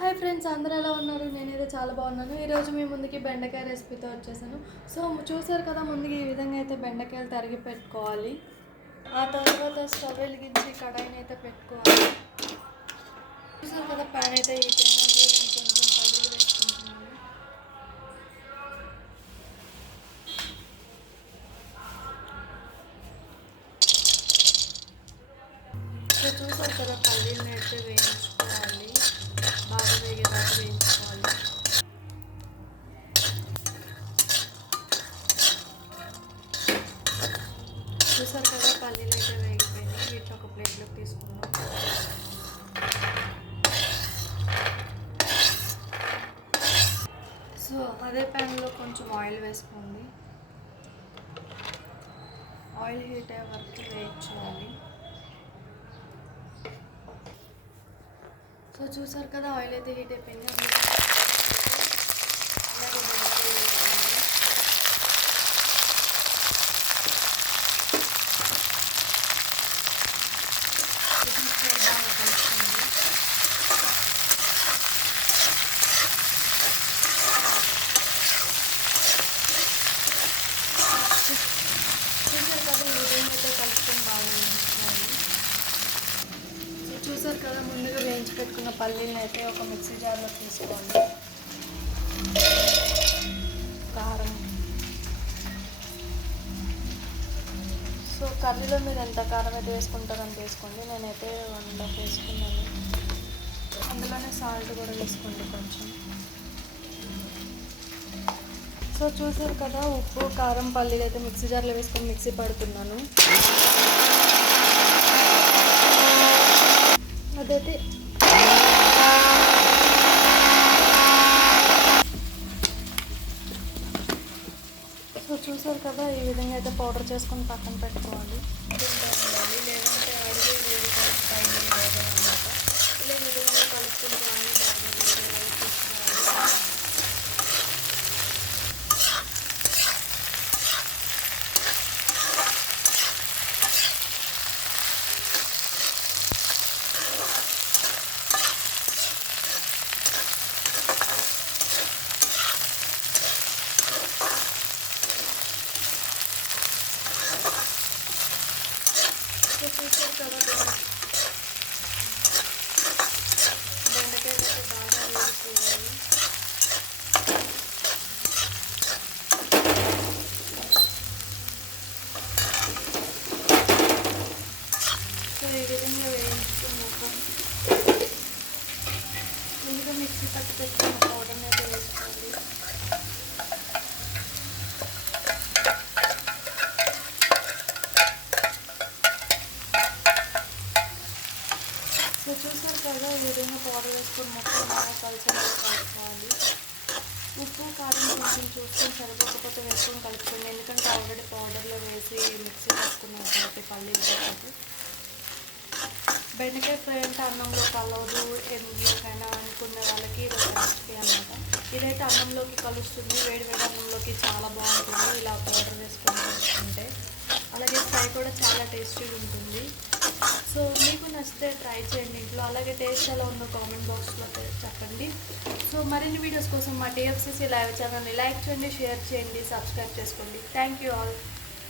Hi friends, అందరూ ఎలా ఉన్నారు? నేనైతే చాలా బాగున్నాను. ఈరోజు మీ ముందుకి బెండకాయ రెసిపీతో వచ్చేసాను. సో చూసారు కదా, ముందుగా ఈ విధంగా అయితే బెండకాయలు తరిగి పెట్టుకోవాలి. ఆ తర్వాత స్టవ్ వెలిగించి కడాయిని అయితే పెట్టుకోవాలి. చూసారు కదా, ప్యాన్ అయితే ఈ పెనంలో నేను కొంచెం పల్లీలు వేసుకుంటున్నాను. సో చూసారు కదా, పల్లీలను అయితే వేయించుకోవాలి. బాగా వేగేదాకా వేయించుకోవాలి. చూసారు కదా, పల్లీలు అయితే వేగిపోయినాయి. వీటిని ఒక ప్లేట్లోకి తీసుకుందాం. సో అదే ప్యాన్లో కొంచెం ఆయిల్ వేసుకోండి. ఆయిల్ హీట్ అయ్యే వరకు వేయించాలి. సో చూసారు కదా, ఆయిల్ అయితే హీట్ అయిపోయింది. అలాగే బెండకాయ వేసుకోండి. బాగా కలుపుకోండి. చూసారు కదా, ఈ విధంగా అయితే కలుపుకొని బాగా వేయించుకోవాలి. సో చూసారు కదా, ముందుగా వేయించి పెట్టుకున్న పల్లీలను అయితే ఒక మిక్సీ జార్లో తీసుకోండి. కారం, సో కర్రీలో మీరు ఎంత కారం అయితే వేసుకుంటారో అంత వేసుకోండి. నేనైతే 1.5 వేసుకున్నాను. అందులోనే సాల్ట్ కూడా వేసుకోండి కొంచెం. సో చూసారు కదా, ఉప్పు, కారం, పల్లీలు అయితే మిక్సీ జార్లో వేసుకొని మిక్సీ పడుతున్నాను. అదైతే సో చూసారు కదా, ఈ విధంగా అయితే పౌడర్ చేసుకొని పక్కన పెట్టుకోవాలి. లేదంటే అడుగు వేడిపోయి పైన వేయాలన్నమాట. ఇలా ఈ విధంగా కలుపుకుంటూ అన్ని బాగా వేడిగా తీసుకోవాలి. చూసారు కదా, బెండకాయలు అయితే బాగా వేడిపోయాయి. సో ఈ విధంగా వేయించుకున్నాక ముందుగా మిక్సీ పట్టి పెట్టుకున్న పౌడర్ని అయితే వేసుకోవాలి. సో చూసారు కదా, ఈ విధంగా పౌడర్ వేసుకొని మొత్తం బాగా కలిసేలా కలుపుకోవాలి. ఉప్పు, కారం కొంచెం చూసుకొని సరిపోకపోతే వేసుకొని కలుపుకోండి. ఎందుకంటే ఆల్రెడీ పౌడర్లో వేసి మిక్సీ వేసుకున్నాం కాబట్టి పల్లీలు పాటు. బెండకాయ ఫ్రై అంటే అన్నంలో కలవదు, ఎందులోకైనా అనుకునే వాళ్ళకి ఇది ఒక రెసిపీ అనమాట. ఇదైతే అన్నంలోకి కలుస్తుంది, వేడి వేడి అన్నంలోకి చాలా బాగుంటుంది ఇలా పౌడర్ వేసుకొని కలుపుకుంటే. అలాగే ఫ్రై కూడా చాలా టేస్టీగా ఉంటుంది. సో మీకు నచ్చితే ట్రై చేయండి ఇంట్లో. అలాగే టేస్ట్ ఎలా ఉందో కామెంట్ బాక్స్లో చెప్పండి. సో మరిన్ని వీడియోస్ కోసం మా TFCC లైవ్ ఛానల్ని లైక్ చేయండి, షేర్ చేయండి, సబ్స్క్రైబ్ చేసుకోండి. Thank you all.